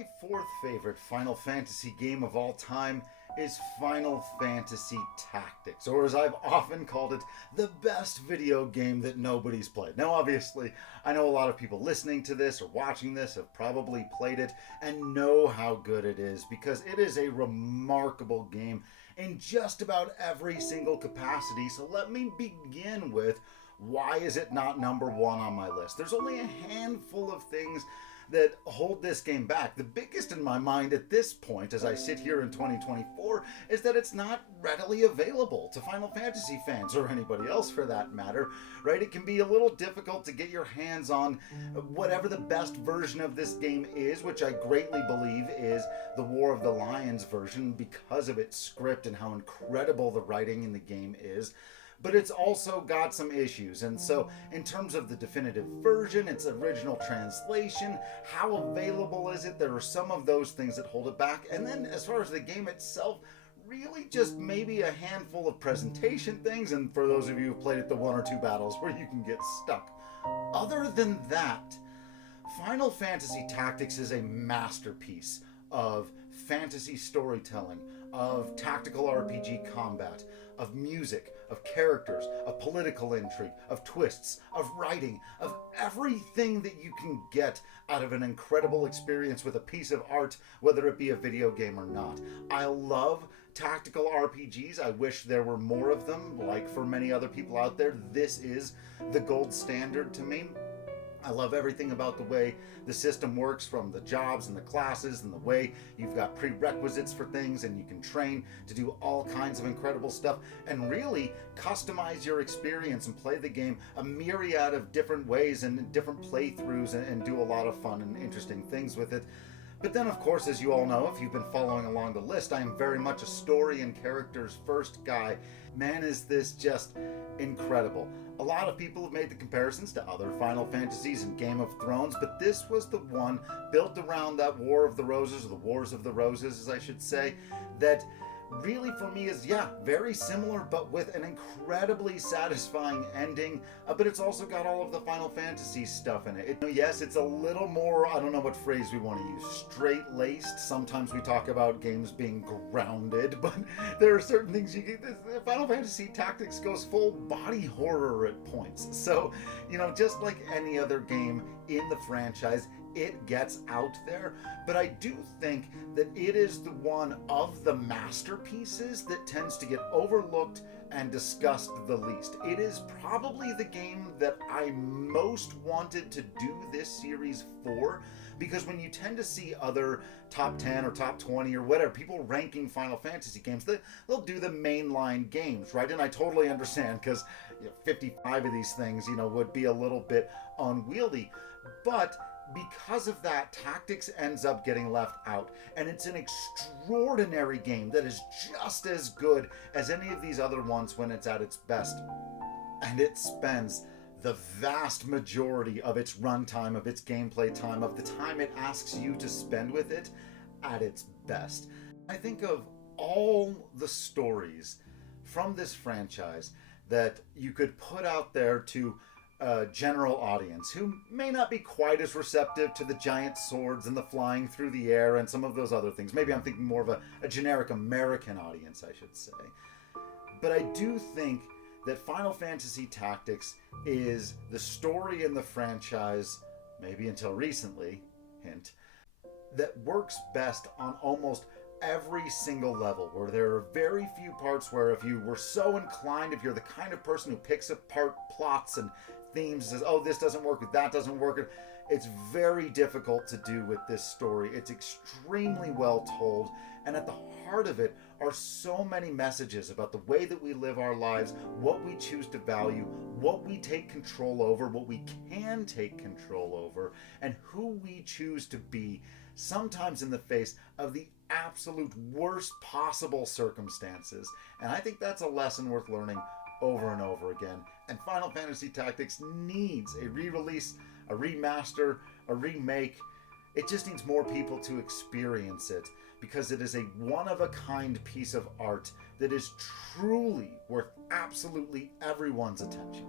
My fourth favorite Final Fantasy game of all time is Final Fantasy Tactics, or as I've often called it, the best video game that nobody's played. Now, obviously, I know a lot of people listening to this or watching this have probably played it and know how good it is because it is a remarkable game in just about every single capacity. So let me begin with why is it not number one on my list? There's only a handful of things that hold this game back. The biggest in my mind at this point, as I sit here in 2024, is that it's not readily available to Final Fantasy fans, or anybody else for that matter, right? It can be a little difficult to get your hands on whatever the best version of this game is, which I greatly believe is the War of the Lions version because of its script and how incredible the writing in the game is. But it's also got some issues. And so, in terms of the definitive version, its original translation, how available is it? There are some of those things that hold it back. And then, as far as the game itself, really just maybe a handful of presentation things. And for those of you who've played it, the one or two battles where you can get stuck. Other than that, Final Fantasy Tactics is a masterpiece of fantasy storytelling, of tactical RPG combat, of music, of characters, of political intrigue, of twists, of writing, of everything that you can get out of an incredible experience with a piece of art, whether it be a video game or not. I love tactical RPGs. I wish there were more of them. Like for many other people out there, this is the gold standard to me. I love everything about the way the system works, from the jobs and the classes and the way you've got prerequisites for things and you can train to do all kinds of incredible stuff and really customize your experience and play the game a myriad of different ways and different playthroughs and do a lot of fun and interesting things with it. But then, of course, as you all know, if you've been following along the list, I am very much a story and characters first guy. Man, is this just incredible. A lot of people have made the comparisons to other Final Fantasies and Game of Thrones, but this was the one built around that War of the Roses, or the Wars of the Roses, as I should say, that really for me is, very similar, but with an incredibly satisfying ending. But it's also got all of the Final Fantasy stuff in it. Yes, it's a little more, I don't know what phrase we want to use, straight-laced. Sometimes we talk about games being grounded, but there are certain things you get. Final Fantasy Tactics goes full body horror at points. So, just like any other game in the franchise, it gets out there, but I do think that it is the one of the masterpieces that tends to get overlooked and discussed the least. It is probably the game that I most wanted to do this series for, because when you tend to see other top 10 or top 20 or whatever, people ranking Final Fantasy games, they'll do the mainline games, right? And I totally understand, because 55 of these things, would be a little bit unwieldy, but because of that, Tactics ends up getting left out, and it's an extraordinary game that is just as good as any of these other ones when it's at its best. And it spends the vast majority of its runtime, of its gameplay time, of the time it asks you to spend with it at its best. I think of all the stories from this franchise that you could put out there to a general audience who may not be quite as receptive to the giant swords and the flying through the air and some of those other things. Maybe I'm thinking more of a generic American audience, I should say. But I do think that Final Fantasy Tactics is the story in the franchise, maybe until recently, hint, that works best on almost every single level, where there are very few parts where if you were so inclined, if you're the kind of person who picks apart plots and themes, says, oh, this doesn't work, that doesn't work, it's very difficult to do with this story. It's extremely well told, and at the heart of it are so many messages about the way that we live our lives, what we choose to value, what we take control over, what we can take control over, and who we choose to be, sometimes in the face of the absolute worst possible circumstances. And I think that's a lesson worth learning over and over again. And Final Fantasy Tactics needs a re-release, a remaster, a remake. It just needs more people to experience it, because it is a one-of-a-kind piece of art that is truly worth absolutely everyone's attention.